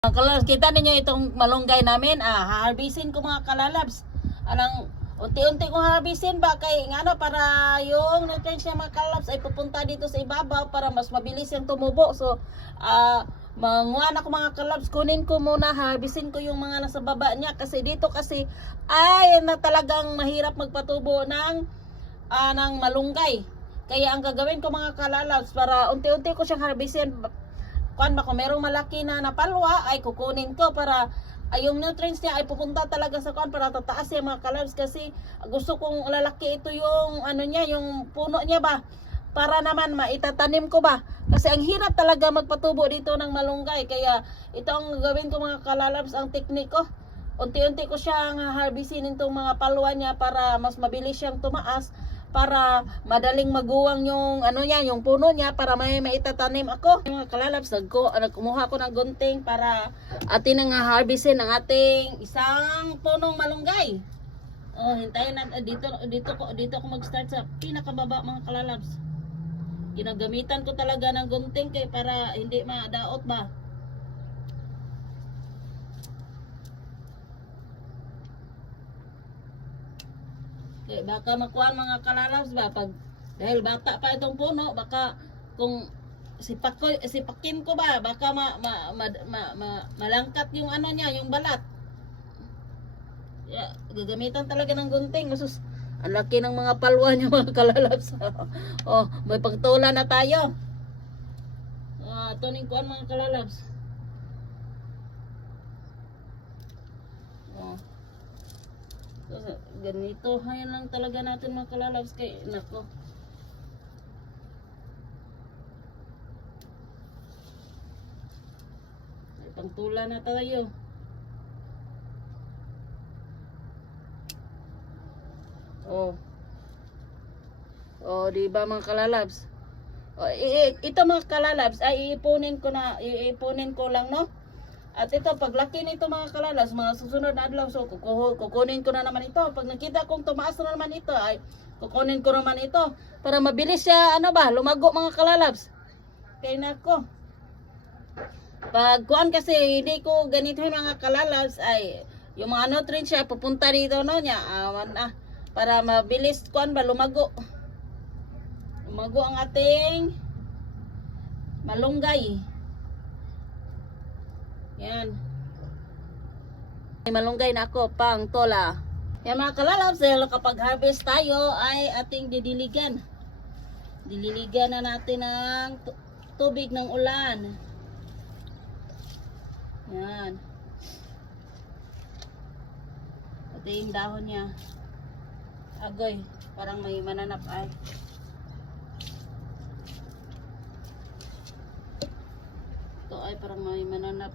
Mga kalalabs, kita ninyo itong malunggay namin. Harvestin ko mga kalalabs. Anong unti-unti kong harvestin ba kay ano para yung nutrients niya mga kalalabs ay pupunta dito sa ibabaw para mas mabilis yung tumubo. So, manguha ako mga kalalabs, kunin ko muna, harvestin ko yung mga nasa baba niya kasi dito kasi ay na talagang mahirap magpatubo ng malunggay. Kaya ang gagawin ko mga kalalabs para unti-unti ko siyang harvestin. Kung merong malaki na napalwa ay kukunin ko para yung nutrients niya ay pupunta talaga sa para tataas yung mga kalalabs kasi gusto kong lalaki ito yung ano niya, yung puno niya ba para naman maitatanim ko ba kasi ang hirap talaga magpatubo dito ng malunggay. Kaya ito ang gagawin ko mga kalalabs, ang teknik ko, unti-unti ko siyang harvestin itong mga palwa niya para mas mabilis siyang tumaas, para madaling maguwang yung ano niya, yung puno niya para may maitatanim ako. Yung mga kalalabs, kumuha ko ng gunting para atin nga harvestin ang ating isang punong malunggay. Hintayin natin dito ko mag-start sa pinakababa mga kalalabs. Ginagamitan ko talaga ng gunting kay para hindi madaot ba. Baka makuha mga kalalabs ba dahil bata pa itong puno, baka kung sipakin ko ba baka malangkat yung ano niya, yung balat. Gagamitan talaga ng gunting. Ang laki ng mga palwa niya mga kalalabs. May pagtula na tayo. Tuning kuan mga kalalabs. Ganito hayan lang talaga natin mga kalalabs kay nako. May pangtula na tayo. Di ba mga kalalabs? Ito mga kalalabs ay iipunin ko lang, no? At ito, paglaki nito mga kalalabs, mga susunod na adlaw, so kukunin ko na naman ito. Pag nakita kong tumaas na naman ito, ay kukunin ko naman ito. Para mabilis siya, lumago mga kalalabs. Kaya nako. Pag kuan kasi, hindi ko ganito yung mga kalalabs, ay yung mga nutrients siya, pupunta dito, no, niya. Para mabilis kuan ba, lumago. Lumago ang ating malunggay. Yan. May malunggay na ako, pang tola. Yan mga kalalabs, dahil kapag harvest tayo ay ating didiligan. Dililigan na natin ng tubig ng ulan. Yan. Ito yung dahon niya. Agoy, parang may mananap ay. Ito ay parang may mananap.